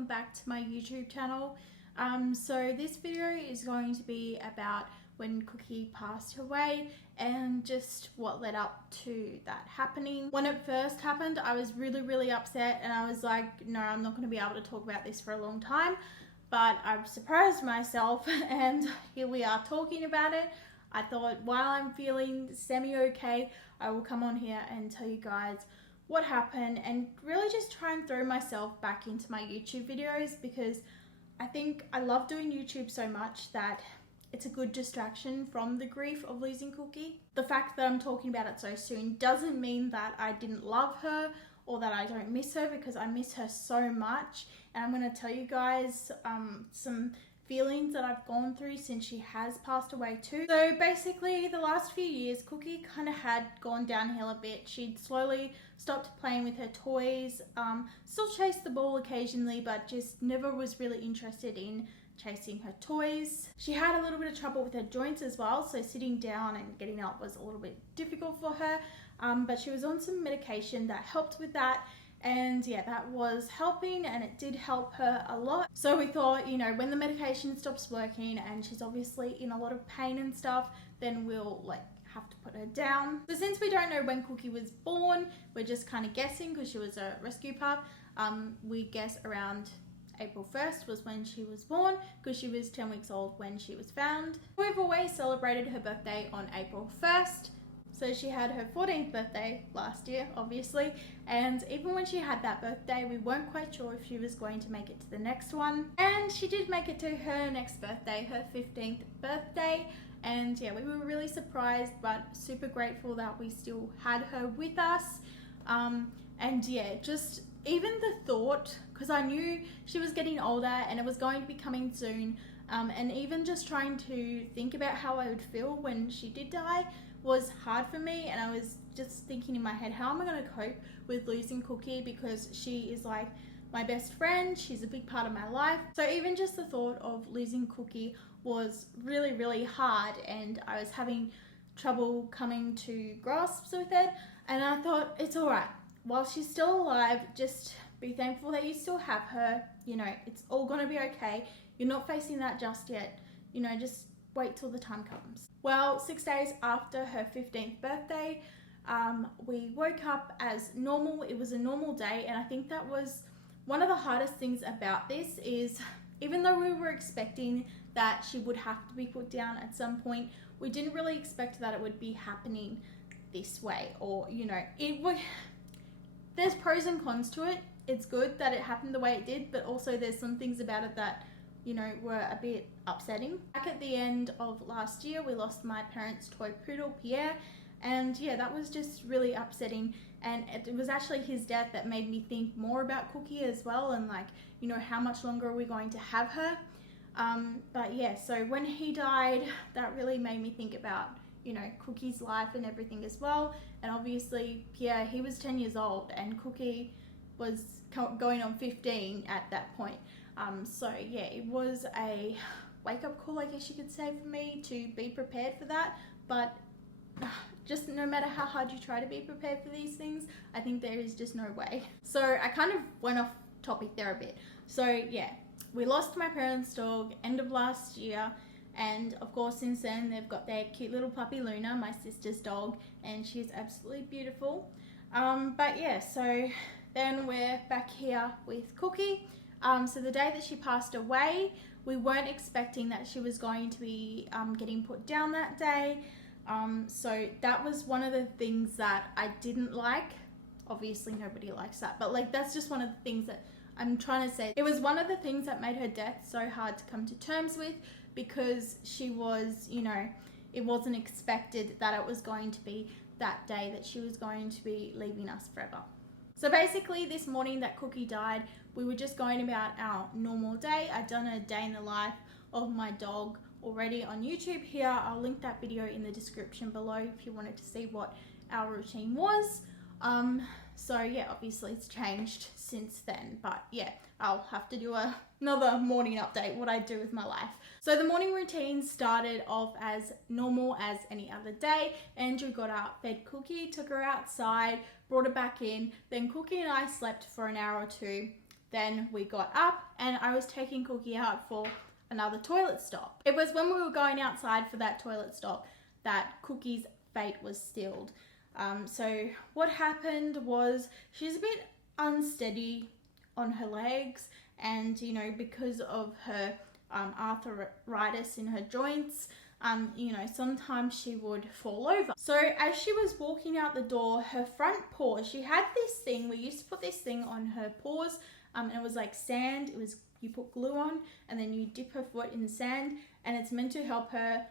welcome back to my YouTube channel. So this video is going to be about when Cookie passed away and just what led up to that happening. When it first happened, I was really upset and I was like, no, I'm not going to be able to talk about this for a long time, but I've surprised myself and here we are talking about it. I thought while I'm feeling semi-okay, I will come on here and tell you guys what happened and really just try and throw myself back into my YouTube videos, because I think I love doing YouTube so much that it's a good distraction from the grief of losing Cookie. The fact that I'm talking about it so soon doesn't mean that I didn't love her or that I don't miss her, because I miss her so much. And I'm going to tell you guys some feelings that I've gone through since she has passed away too. So basically the last few years Cookie kind of had gone downhill a bit. She'd slowly stopped playing with her toys, still chased the ball occasionally, but just never was really interested in chasing her toys. She had a little bit of trouble with her joints as well, so sitting down and getting up was a little bit difficult for her, but she was on some medication that helped with that. And yeah, that was helping and it did help her a lot. So we thought, you know, when the medication stops working and she's obviously in a lot of pain and stuff, then we'll have to put her down. So since we don't know when Cookie was born, we're just kind of guessing because she was a rescue pup. We guess around April 1st was when she was born, because she was 10 weeks old when she was found. We've always celebrated her birthday on April 1st. So she had her 14th birthday last year, obviously, and even when she had that birthday, we weren't quite sure if she was going to make it to the next one. And she did make it to her next birthday, her 15th birthday, and yeah, we were really surprised but super grateful that we still had her with us. And yeah, just even the thought, because I knew she was getting older and it was going to be coming soon, and even just trying to think about how I would feel when she did die was hard for me. And I was just thinking in my head, how am I going to cope with losing Cookie, because she is like my best friend, she's a big part of my life. So even just the thought of losing Cookie was really hard, and I was having trouble coming to grasps with it. And I thought, it's alright, while she's still alive, just be thankful that you still have her. You know, it's all gonna be okay. You're not facing that just yet. You know, just wait till the time comes. Well, 6 days after her 15th birthday, we woke up as normal. It was a normal day, and I think that was one of the hardest things about this, is even though we were expecting that she would have to be put down at some point, we didn't really expect that it would be happening this way. Or, you know, there's pros and cons to it. It's good that it happened the way it did, but also there's some things about it that, you know, were a bit upsetting. Back at the end of last year, we lost my parents' toy poodle, Pierre, and yeah, that was just really upsetting. And it was actually his death that made me think more about Cookie as well, and like, you know, how much longer are we going to have her? But yeah, so when he died, that really made me think about, you know, Cookie's life and everything as well. And obviously Pierre, he was 10 years old and Cookie was going on 15 at that point. So yeah, it was a wake-up call, I guess you could say, for me to be prepared for that. But just no matter how hard you try to be prepared for these things, I think there is just no way. So I kind of went off topic there a bit. So yeah, we lost my parents' dog end of last year, and of course since then they've got their cute little puppy Luna, my sister's dog, and she's absolutely beautiful. But yeah, so then we're back here with Cookie. So the day that she passed away, we weren't expecting that she was going to be getting put down that day. So that was one of the things that I didn't like. Obviously nobody likes that, but like, that's just one of the things that I'm trying to say. It was one of the things that made her death so hard to come to terms with, because she was, you know, it wasn't expected that it was going to be that day that she was going to be leaving us forever. So basically this morning that Cookie died, we were just going about our normal day. I'd done a day in the life of my dog already on YouTube here. I'll link that video in the description below if you wanted to see what our routine was. So yeah, obviously it's changed since then, but yeah, I'll have to do another morning update, what I do with my life. So the morning routine started off as normal as any other day. Andrew got up, fed Cookie, took her outside, brought her back in. Then Cookie and I slept for an hour or two. Then we got up and I was taking Cookie out for another toilet stop. It was when we were going outside for that toilet stop that Cookie's fate was sealed. So what happened was she's a bit unsteady on her legs, and you know, because of her arthritis in her joints, you know, sometimes she would fall over. So as she was walking out the door, her front paws, she had this thing, we used to put this thing on her paws, and it was like sand. It was, you put glue on and then you dip her foot in the sand, and it's meant to help her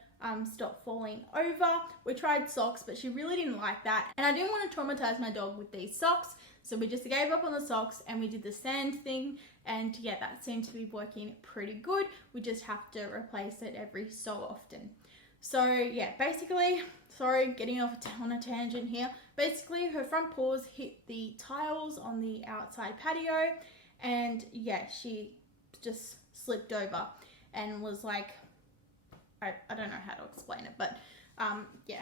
stop falling over. We tried socks, but she really didn't like that, and I didn't want to traumatize my dog with these socks, so we just gave up on the socks and we did the sand thing, and yeah, that seemed to be working pretty good. We just have to replace it every so often. So yeah, basically, sorry, getting off on a tangent here. Basically, her front paws hit the tiles on the outside patio, and yeah, she just slipped over and was like, I don't know how to explain it, but yeah,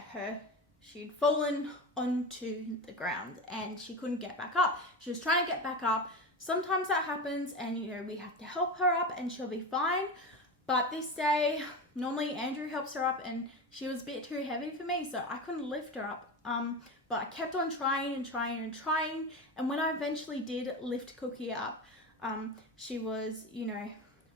she'd fallen onto the ground and she couldn't get back up. She was trying to get back up. Sometimes that happens, and you know, we have to help her up and she'll be fine. But this day, normally Andrew helps her up, and she was a bit too heavy for me, so I couldn't lift her up. But I kept on trying and trying and trying, and when I eventually did lift Cookie up, she was, you know,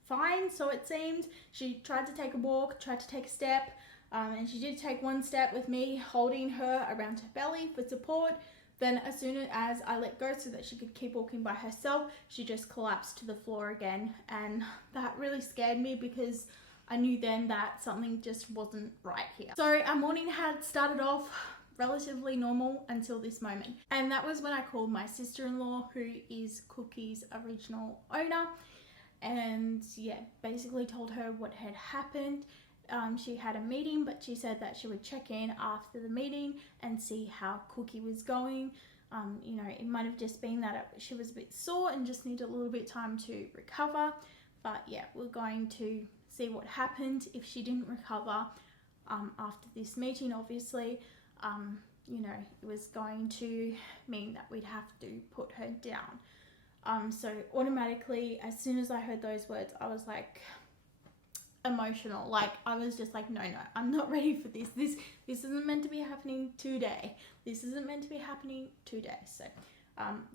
fine, so it seemed. She tried to take a walk, tried to take a step, and she did take one step with me holding her around her belly for support. Then as soon as I let go so that she could keep walking by herself, she just collapsed to the floor again, and that really scared me because I knew then that something just wasn't right here. So our morning had started off relatively normal until this moment, and that was when I called my sister-in-law, who is Cookie's original owner, and yeah, basically told her what had happened. She had a meeting, but she said that she would check in after the meeting and see how Cookie was going. You know, it might have just been that she was a bit sore and just needed a little bit of time to recover. But yeah, we're going to see what happened if she didn't recover after this meeting. Obviously, you know, it was going to mean that we'd have to put her down. So automatically, as soon as I heard those words, I was like, emotional. Like, I was just like, no, I'm not ready for this. This isn't meant to be happening today. This isn't meant to be happening today. So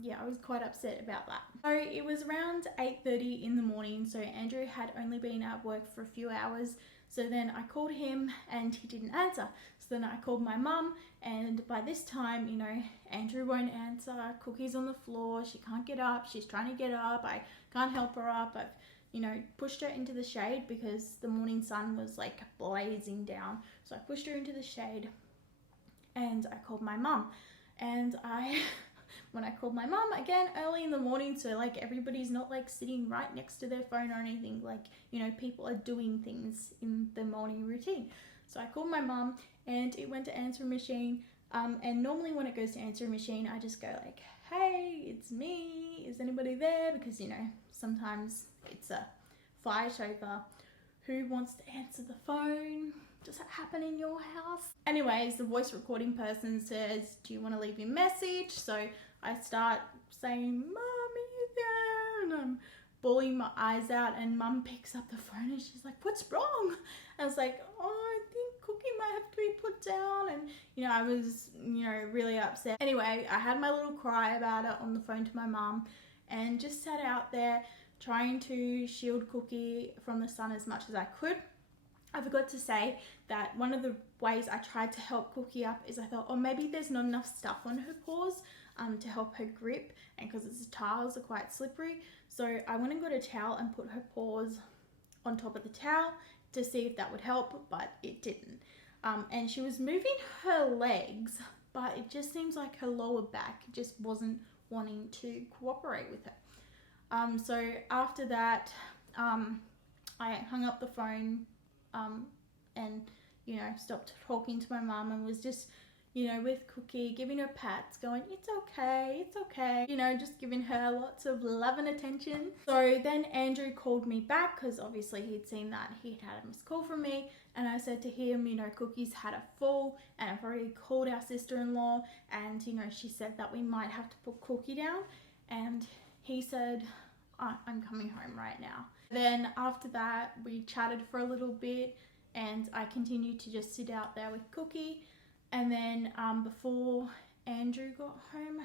yeah, I was quite upset about that. So it was around 8:30 in the morning, so Andrew had only been at work for a few hours. So then I called him and he didn't answer. So then I called my mum, and by this time, you know, Andrew won't answer. Cookie's on the floor, she can't get up, she's trying to get up, I can't help her up. I've, you know, pushed her into the shade because the morning sun was like blazing down. So I pushed her into the shade and I called my mum. And when I called my mum, again, early in the morning, so like everybody's not like sitting right next to their phone or anything, like, you know, people are doing things in the morning routine. So I called my mum and it went to answering machine. And normally when it goes to answering machine, I just go like, hey, it's me, is anybody there? Because, you know, sometimes it's a fight over who wants to answer the phone. Does that happen in your house? Anyways, the voice recording person says, do you want to leave your message? So I start saying, Mum, are you there? And I'm bawling my eyes out, and Mum picks up the phone and she's like, what's wrong? I was like, oh, I think Cookie might have to be put down. And, you know, I was, you know, really upset. Anyway, I had my little cry about it on the phone to my mum and just sat out there trying to shield Cookie from the sun as much as I could. I forgot to say that one of the ways I tried to help Cookie up is I thought, oh, maybe there's not enough stuff on her paws to help her grip, and because the tiles are quite slippery. So I went and got a towel and put her paws on top of the towel to see if that would help, but it didn't. And she was moving her legs, but it just seems like her lower back just wasn't wanting to cooperate with her. So after that, I hung up the phone and, you know, stopped talking to my mum and was just, you know, with Cookie, giving her pats, going, it's okay, you know, just giving her lots of love and attention. So then Andrew called me back because obviously he'd seen that he'd had a missed call from me, and I said to him, you know, Cookie's had a fall and I've already called our sister-in-law, and, you know, she said that we might have to put Cookie down, and he said, I'm coming home right now. Then after that, we chatted for a little bit and I continued to just sit out there with Cookie. And then before Andrew got home,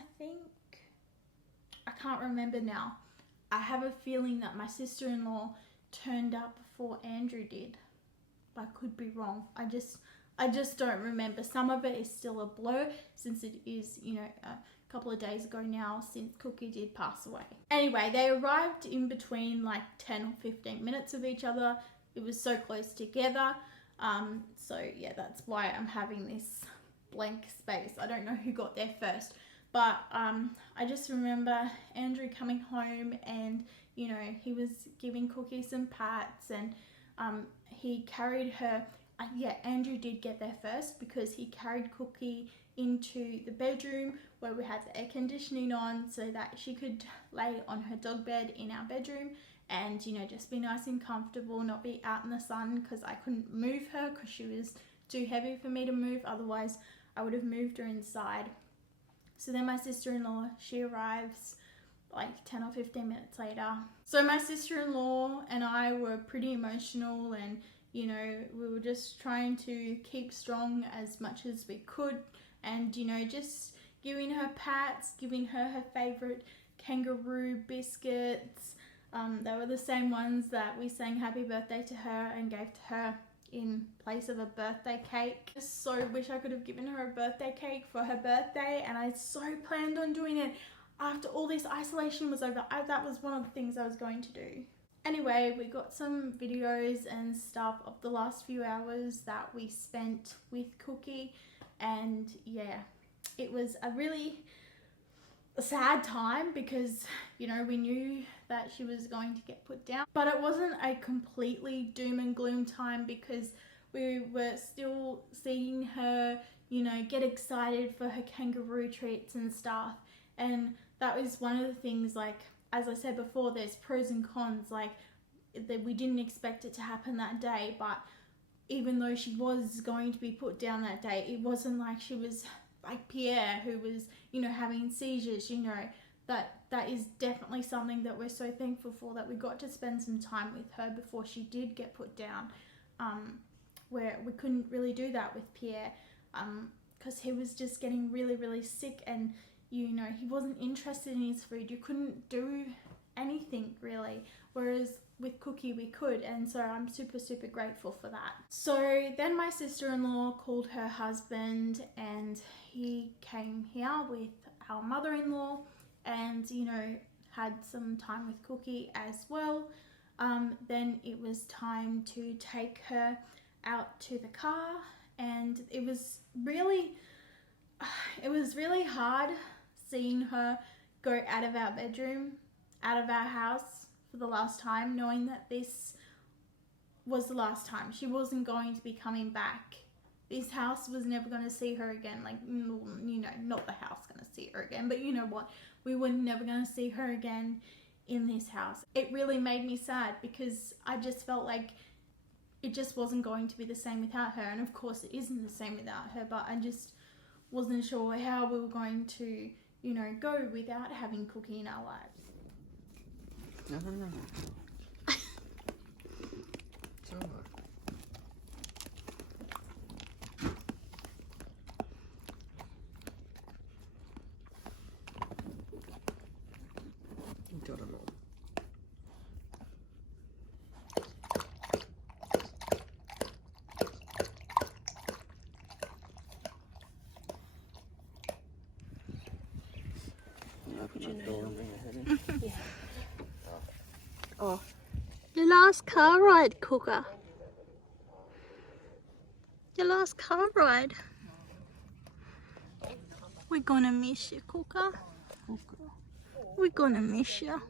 I can't remember now. I have a feeling that my sister-in-law turned up before Andrew did. I could be wrong. I just don't remember. Some of it is still a blur since it is, you know, a couple of days ago now since Cookie did pass away. Anyway, they arrived in between like 10 or 15 minutes of each other. It was so close together. So yeah, that's why I'm having this blank space. I don't know who got there first, but I just remember Andrew coming home and, you know, he was giving Cookie some pats and he carried her. Yeah, Andrew did get there first because he carried Cookie into the bedroom where we had the air conditioning on so that she could lay on her dog bed in our bedroom and, you know, just be nice and comfortable, not be out in the sun, because I couldn't move her because she was too heavy for me to move. Otherwise, I would have moved her inside. So then my sister-in-law, she arrives like 10 or 15 minutes later. So my sister-in-law and I were pretty emotional and, you know, we were just trying to keep strong as much as we could and, you know, just giving her pats, giving her favorite kangaroo biscuits. They were the same ones that we sang happy birthday to her and gave to her in place of a birthday cake. I so wish I could have given her a birthday cake for her birthday, and I so planned on doing it after all this isolation was over. That was one of the things I was going to do. Anyway, we got some videos and stuff of the last few hours that we spent with Cookie, and yeah, it was a really sad time because, you know, we knew that she was going to get put down, but it wasn't a completely doom and gloom time because we were still seeing her, you know, get excited for her kangaroo treats and stuff. And that was one of the things, like, as I said before, there's pros and cons. Like, that we didn't expect it to happen that day, but even though she was going to be put down that day, it wasn't like she was like Pierre, who was, you know, having seizures. You know, that is definitely something that we're so thankful for, that we got to spend some time with her before she did get put down, where we couldn't really do that with Pierre because he was just getting really, really sick, and, you know, he wasn't interested in his food. You couldn't do anything really, whereas with Cookie we could, and so I'm super, super grateful for that. So then my sister-in-law called her husband and he came here with our mother-in-law and, you know, had some time with Cookie as well. Then it was time to take her out to the car, and it was really hard seeing her go out of our bedroom, out of our house for the last time, knowing that this was the last time. She wasn't going to be coming back. This house was never going to see her again. Like, you know, not the house going to see her again, but you know what? We were never going to see her again in this house. It really made me sad because I just felt like it just wasn't going to be the same without her. And of course it isn't the same without her, but I just wasn't sure how we were going to, you know, go without having Cookie in our lives. No. It's over. Inte göra någon. Open that door and bring your head in. Yeah. Oh. Your last car ride, Cooker. Your last car ride. We're gonna miss you, Cooker. We're gonna miss you.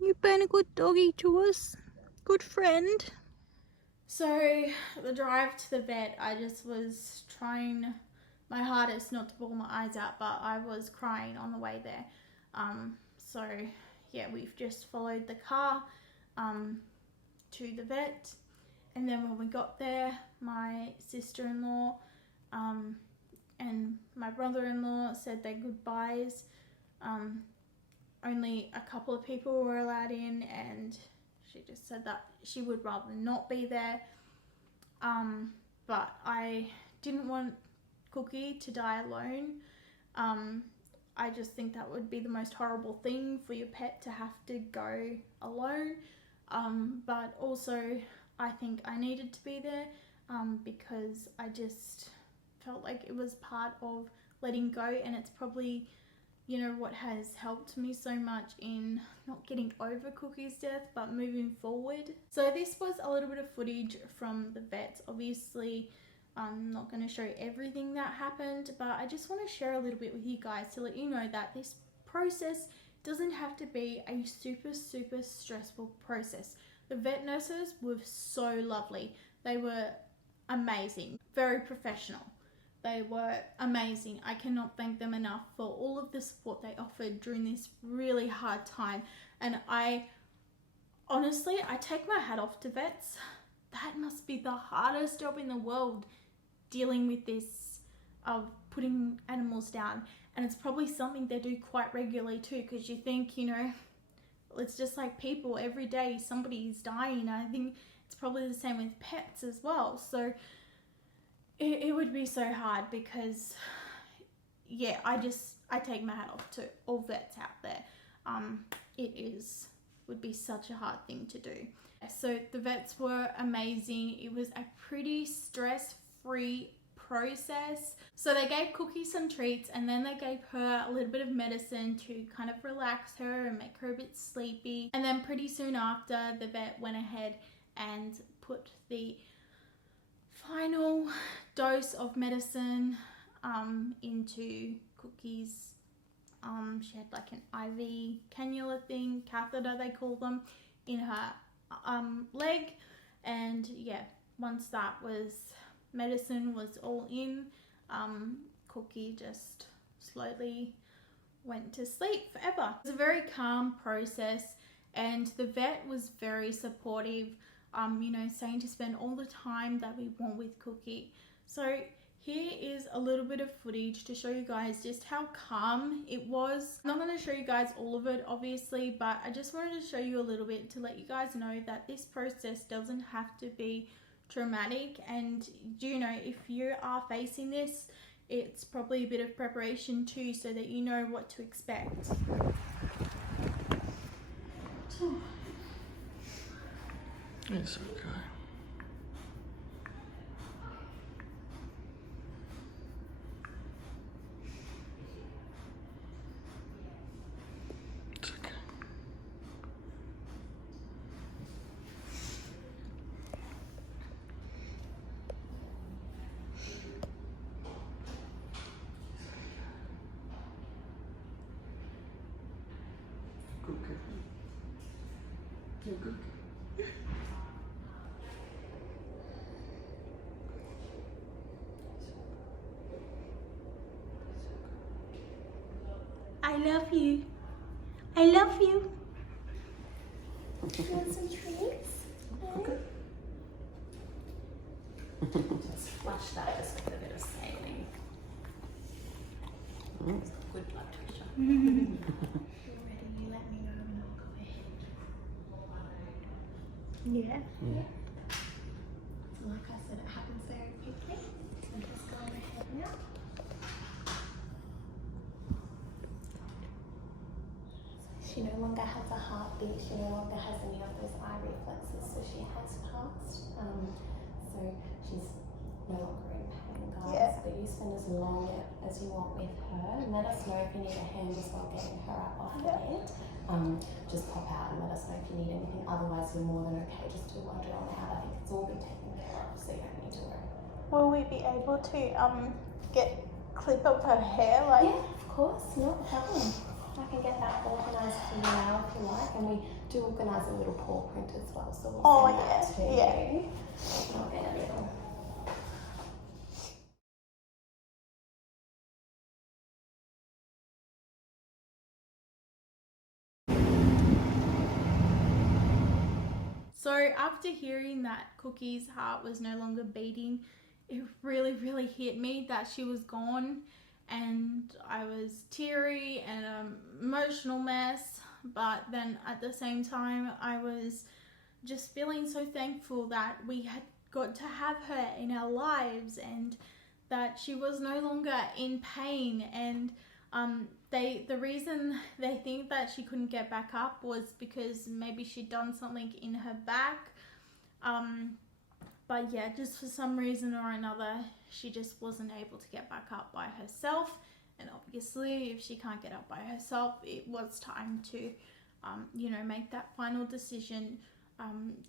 You've been a good doggy to us. Good friend. So, the drive to the vet, I just was trying my hardest not to bawl my eyes out, but I was crying on the way there. So yeah, we've just followed the car to the vet, and then when we got there, my sister-in-law and my brother-in-law said their goodbyes only a couple of people were allowed in, and she just said that she would rather not be there. But I didn't want Cookie to die alone. I just think that would be the most horrible thing for your pet to have to go alone. But also I think I needed to be there because I just felt like it was part of letting go, and it's probably, you know, what has helped me so much in not getting over Cookie's death but moving forward. So this was a little bit of footage from the vets. Obviously I'm not going to show everything that happened, but I just want to share a little bit with you guys to let you know that this process doesn't have to be a super stressful process. The vet nurses were so lovely. They were amazing, very professional. They were amazing. I cannot thank them enough for all of the support they offered during this really hard time. And I take my hat off to vets. That must be the hardest job in the world, dealing with this of putting animals down. And it's probably something they do quite regularly too, because you think, you know, it's just like people, every day somebody's dying. I think it's probably the same with pets as well. So it would be so hard because, yeah, I take my hat off to all vets out there. Would be such a hard thing to do. So the vets were amazing. It was a pretty stress-free process. So they gave Cookie some treats, and then they gave her a little bit of medicine to kind of relax her and make her a bit sleepy. And then pretty soon after, the vet went ahead and put the final dose of medicine into Cookie's. She had like an IV cannula thing, catheter they call them, in her leg. And yeah, once that medicine was all in, Cookie just slowly went to sleep forever. It was a very calm process, and the vet was very supportive, you know, saying to spend all the time that we want with Cookie. So here is a little bit of footage to show you guys just how calm it was. I'm not going to show you guys all of it, obviously, but I just wanted to show you a little bit to let you guys know that this process doesn't have to be traumatic. And, you know, if you are facing this, it's probably a bit of preparation too, so that you know what to expect. It's okay. It's okay. Good girl. You're good. I love you. I love you. You want some treats? Okay. Just flush that just with a bit of saline. It's got good blood pressure. You're ready, you let me know and I'll go ahead. Yeah. So like I said, it happens very quickly. So just go ahead now. She no longer has a heartbeat, she no longer has any of those eye reflexes, so she has passed. So she's no longer in pain, guys. Yeah. But you spend as long as you want with her, and let us know if you need a hand as well getting her up off the bed. Just pop out and let us know if you need anything. Otherwise, you're more than okay just to wander on out. I think it's all been taken care of, so you don't need to worry. Will we be able to get a clip of her hair? Like, Yeah, of course, not a problem. I can get that organised for you now if you like, and we do organise a little paw print as well, so we'll send that to you. I'll get a little. so after hearing that Cookie's heart was no longer beating, it really hit me that she was gone. and I was teary and an emotional mess, but then at the same time I was just feeling so thankful that we had got to have her in our lives and that she was no longer in pain. And the reason they think that she couldn't get back up was because maybe she'd done something in her back. But yeah, just for some reason or another, she just wasn't able to get back up by herself. And obviously, if she can't get up by herself, it was time to, make that final decision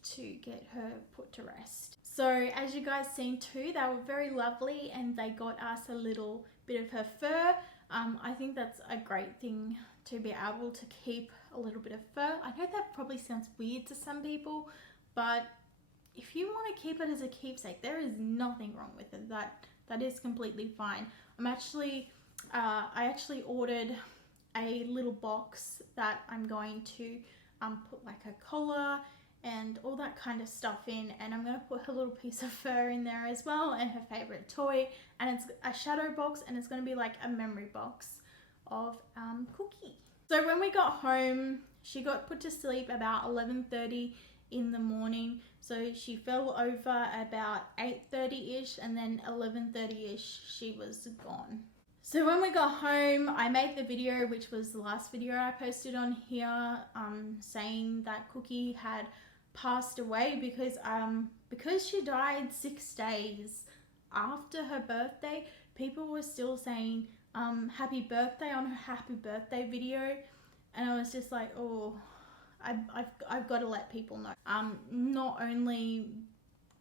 to get her put to rest. So as you guys seen too, they were very lovely and they got us a little bit of her fur. I think that's a great thing to be able to keep a little bit of fur. I know that probably sounds weird to some people, but if you want to keep it as a keepsake, there is nothing wrong with it. That is completely fine. I actually ordered a little box that I'm going to put like a collar and all that kind of stuff in, and I'm going to put her little piece of fur in there as well and her favorite toy, and it's a shadow box and it's going to be like a memory box of Cookie. So when we got home, she got put to sleep about 11:30 in the morning, so she fell over about 8:30ish, and then 11:30ish she was gone. So when we got home, I made the video, which was the last video I posted on here, saying that Cookie had passed away because she died 6 days after her birthday. People were still saying happy birthday on her happy birthday video, and I was just like, oh, I've got to let people know. Not only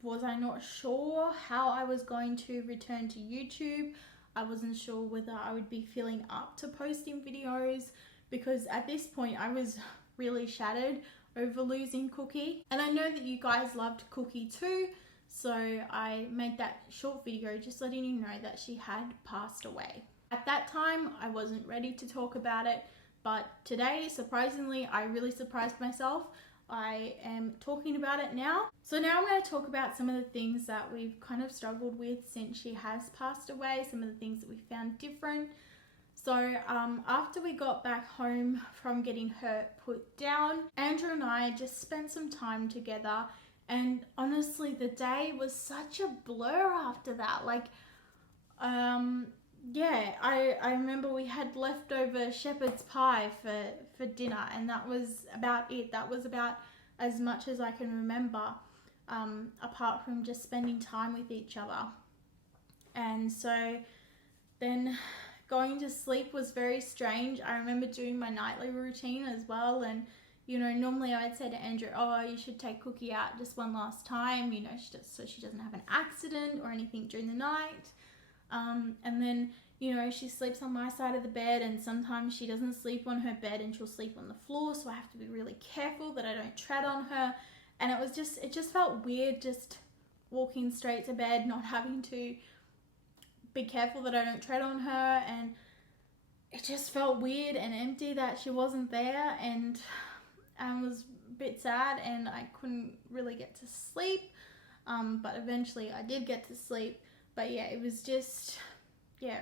was I not sure how I was going to return to YouTube, I wasn't sure whether I would be feeling up to posting videos, because at this point I was really shattered over losing Cookie. And I know that you guys loved Cookie too, so I made that short video just letting you know that she had passed away. At that time, I wasn't ready to talk about it, but today, surprisingly, I really surprised myself. I am talking about it now. So now I'm going to talk about some of the things that we've kind of struggled with since she has passed away, some of the things that we found different. So after we got back home from getting her put down, Andrew and I just spent some time together, and honestly the day was such a blur after that. Yeah, I remember we had leftover shepherd's pie for dinner, and that was about it. That was about as much as I can remember, apart from just spending time with each other. And so then going to sleep was very strange. I remember doing my nightly routine as well, and normally I would say to Andrew, oh, you should take Cookie out just one last time, so she doesn't have an accident or anything during the night. And then, she sleeps on my side of the bed, and sometimes she doesn't sleep on her bed and she'll sleep on the floor, so I have to be really careful that I don't tread on her. And it just felt weird just walking straight to bed, not having to be careful that I don't tread on her, and it just felt weird and empty that she wasn't there, and I was a bit sad and I couldn't really get to sleep, but eventually I did get to sleep. But yeah, it was just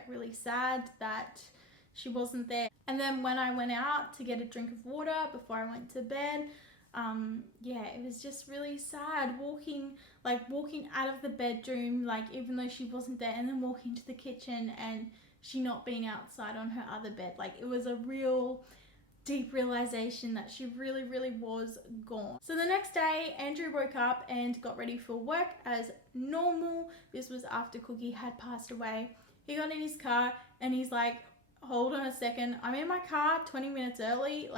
really sad that she wasn't there. And then when I went out to get a drink of water before I went to bed, it was just really sad walking out of the bedroom, even though she wasn't there, and then walking to the kitchen and she not being outside on her other bed. It was a real deep realization that she really, really was gone. So the next day, Andrew woke up and got ready for work as normal. This was after Cookie had passed away. He got in his car and he's like, hold on a second, I'm in my car 20 minutes early.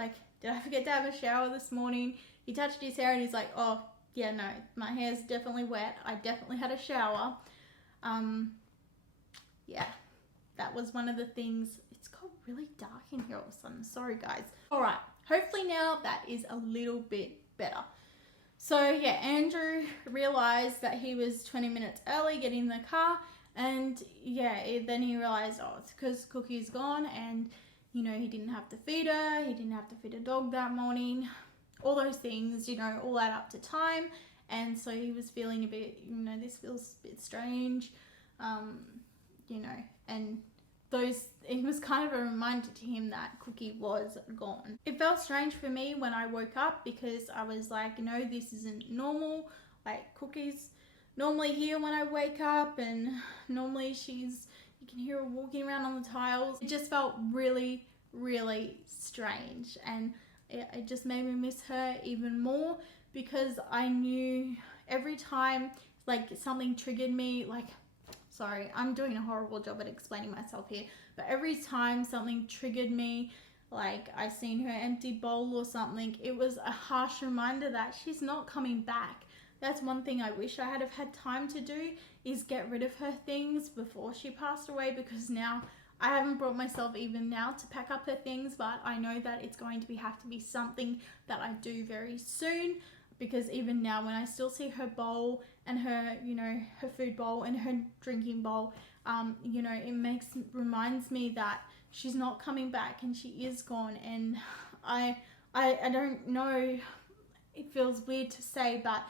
Did I forget to have a shower this morning? He touched his hair and he's like, oh, yeah, no, my hair's definitely wet. I definitely had a shower. Yeah, that was one of the things. It's got really dark in here all of a sudden. Sorry, guys. All right, hopefully now that is a little bit better. So yeah, Andrew realized that he was 20 minutes early getting in the car, and then he realized, oh, it's because Cookie's gone, and he didn't have to feed her, he didn't have to feed a dog that morning, all those things, all add up to time. And so he was feeling a bit, this feels a bit strange, and it was kind of a reminder to him that Cookie was gone. It felt strange for me when I woke up because I was like, no, this isn't normal. Like, Cookie's normally here when I wake up, and normally you can hear her walking around on the tiles. It just felt really, really strange, and it just made me miss her even more because I knew every time like something triggered me, like, sorry, I'm doing a horrible job at explaining myself here, but every time something triggered me, like I seen her empty bowl or something, it was a harsh reminder that she's not coming back. That's one thing I wish I had time to do, is get rid of her things before she passed away, because now I haven't brought myself even now to pack up her things, but I know that it's going to have to be something that I do very soon, because even now when I still see her bowl and her, you know, her food bowl and her drinking bowl, you know, it reminds me that she's not coming back and she is gone. And I don't know, it feels weird to say, but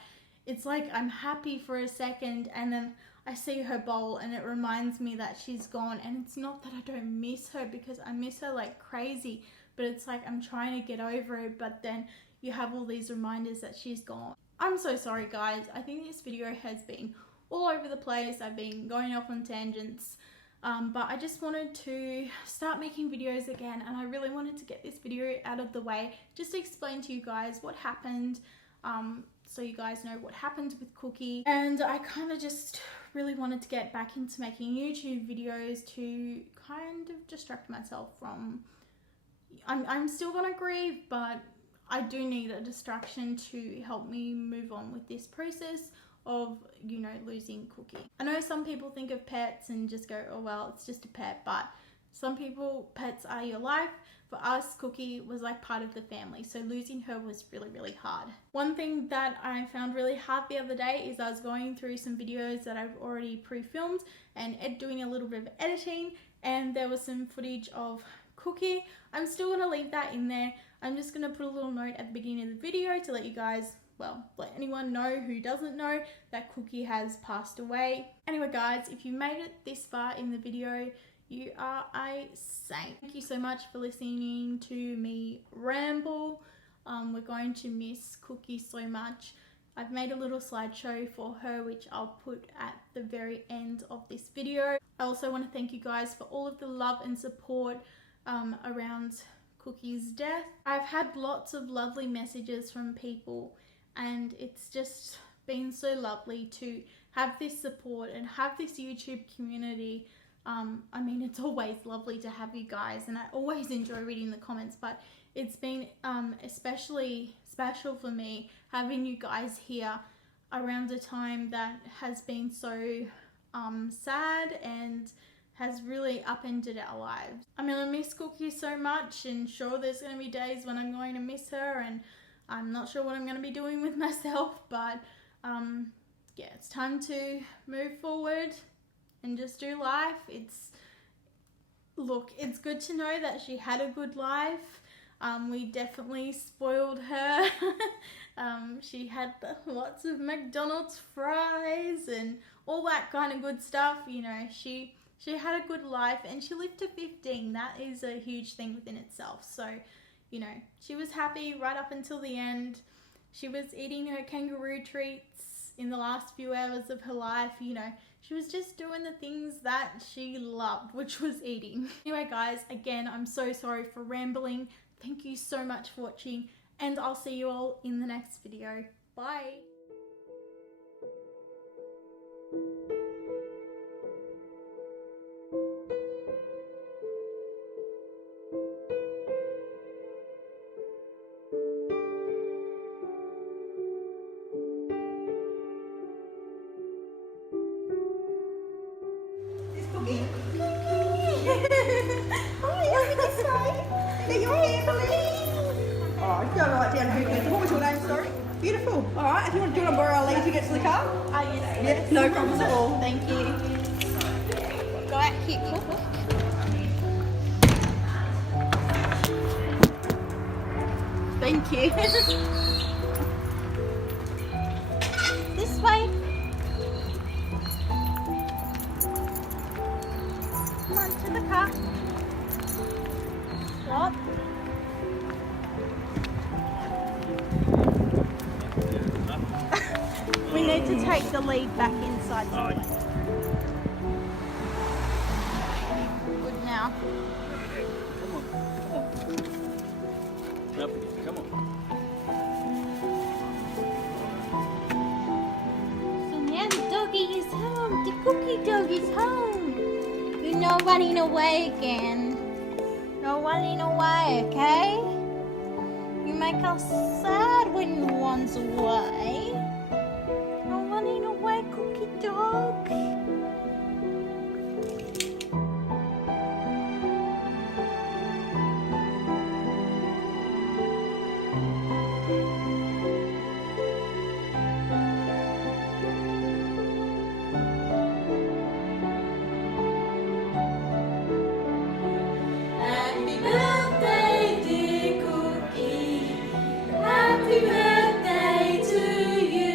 it's like I'm happy for a second and then I see her bowl and it reminds me that she's gone. And it's not that I don't miss her, because I miss her like crazy, but it's like I'm trying to get over it, but then you have all these reminders that she's gone. I'm so sorry guys, I think this video has been all over the place. I've been going off on tangents, but I just wanted to start making videos again, and I really wanted to get this video out of the way just to explain to you guys what happened, so you guys know what happened with Cookie. And I kind of just really wanted to get back into making YouTube videos to kind of distract myself from, I'm still gonna grieve, but I do need a distraction to help me move on with this process of, you know, losing Cookie. I know some people think of pets and just go, oh well, it's just a pet, but some people, pets are your life. For us, Cookie was like part of the family, so losing her was really, really hard. One thing that I found really hard the other day is I was going through some videos that I've already pre-filmed and doing a little bit of editing, and there was some footage of Cookie. I'm still going to leave that in there. I'm just going to put a little note at the beginning of the video to let you guys, well, let anyone know who doesn't know that Cookie has passed away. Anyway guys, if you made it this far in the video, you are a saint. Thank you so much for listening to me ramble. We're going to miss Cookie so much. I've made a little slideshow for her, which I'll put at the very end of this video. I also want to thank you guys for all of the love and support around Cookie's death. I've had lots of lovely messages from people, and it's just been so lovely to have this support and have this YouTube community. I mean, it's always lovely to have you guys, and I always enjoy reading the comments, but it's been especially special for me having you guys here around a time that has been so sad and has really upended our lives. I'm gonna miss Cookie so much, and sure, there's gonna be days when I'm going to miss her and I'm not sure what I'm gonna be doing with myself, but yeah, it's time to move forward and just do life. Look, it's good to know that she had a good life. We definitely spoiled her. She had lots of McDonald's fries and all that kind of good stuff, you know. She had a good life and she lived to 15. That is a huge thing within itself. So, you know, she was happy right up until the end. She was eating her kangaroo treats in the last few hours of her life, you know. She was just doing the things that she loved, which was eating. Anyway guys, again, I'm so sorry for rambling. Thank you so much for watching, and I'll see you all in the next video. Bye. Oh, you go right down who did. What was your name, sorry? Beautiful. All right, if you want to borrow our lead to get to the car? Yes. Yeah, no problems at all. Thank you. Go out here, cook. Thank you. This way. Come on to the car. We need to take the lead back inside. Good now. Up again. Come on. So now the doggy is home. The cookie dog is home. You're not running away again. No running away, okay? You make us sad when you runs away. No running away, cookie dog. Happy birthday, dear Cookie. Happy birthday to you.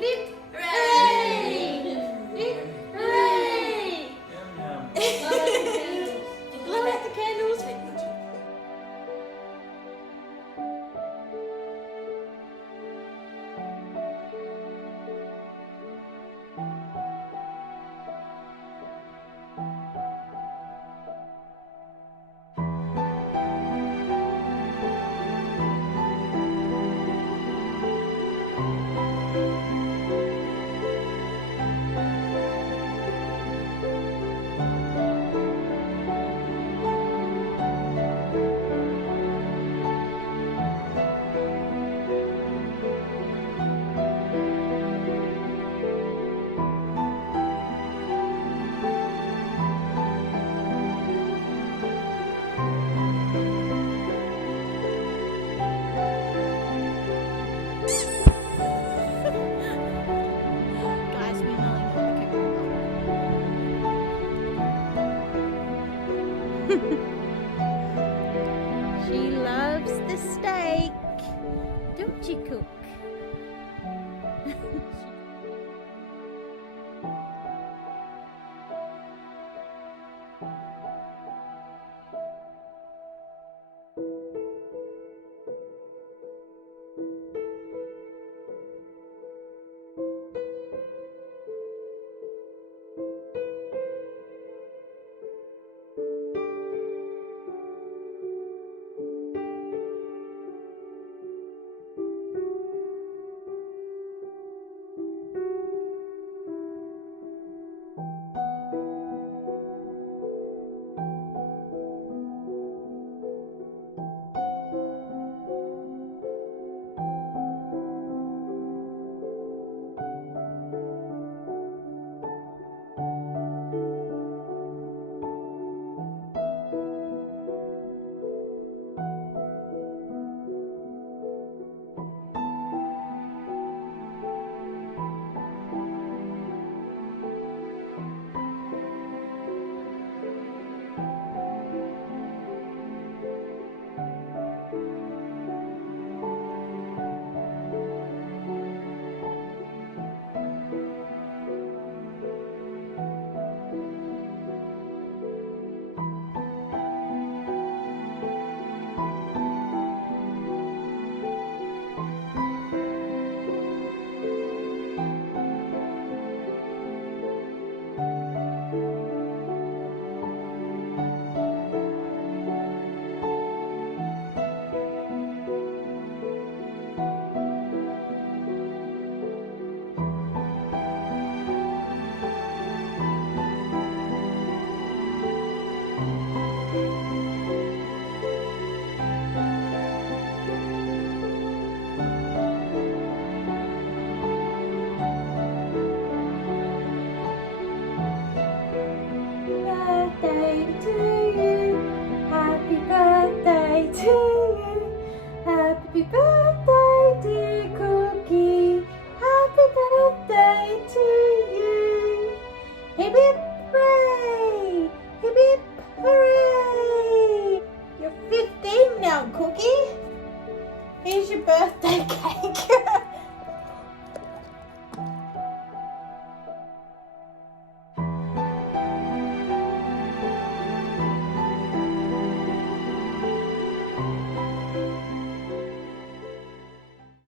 Hip hooray! Hip hooray! Blow out the candles. Guys, we know she loves the steak, don't you, Cook?